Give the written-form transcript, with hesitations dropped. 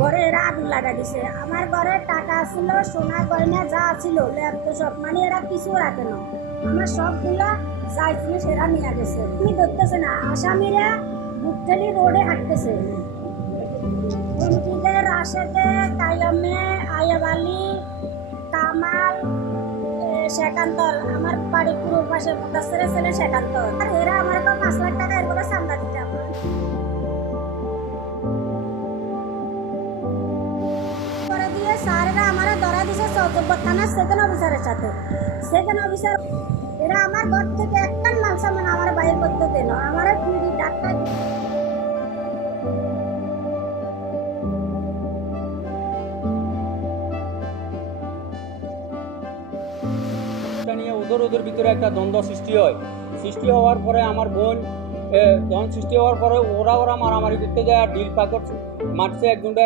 ঘরে এরা আগুন লাগা দিছে। আমার ঘরে টাকা ছিল, সোনা গয়না যা ছিল, ল্যাপটপ সব, মানে এরা কিছু রাখে না। আমার সবগুলা যাই ছিল সেরা নিয়ে গেছে। তুমি ধরতেছে না, আসামিরা বুকখালি রোডে হাঁটতেছে। হুমকিতে রাশেদে, কায়ামে, আয়াব আলী, কামাল, শেখান্তর, আমার বাড়ির পুরো পাশে মুদাসের ছেলে শেখান্তর। আর এরা আমার 5 লাখ টাকা এরকম চান্দা দিতে আমার। করে দিয়ে স্যারেরা আমারে ধরা দিছে চৌদ্দপুর থানার সেকেন্ড অফিসারের সাথে। সেকেন্ড অফিসার এরা আমার ঘর থেকে একটা মাল সামান আমার বাইর করতে দেন, আমার পিডি ডাক্তার। নিয়ে ওদের ভিতরে একটা দ্বন্দ্ব সৃষ্টি হয়। সৃষ্টি হওয়ার পরে আমার বোন যখন সৃষ্টি হওয়ার পরে ওরা মারামারি করতে যায়, আর ডিল পাকড় মারছে একজনটা।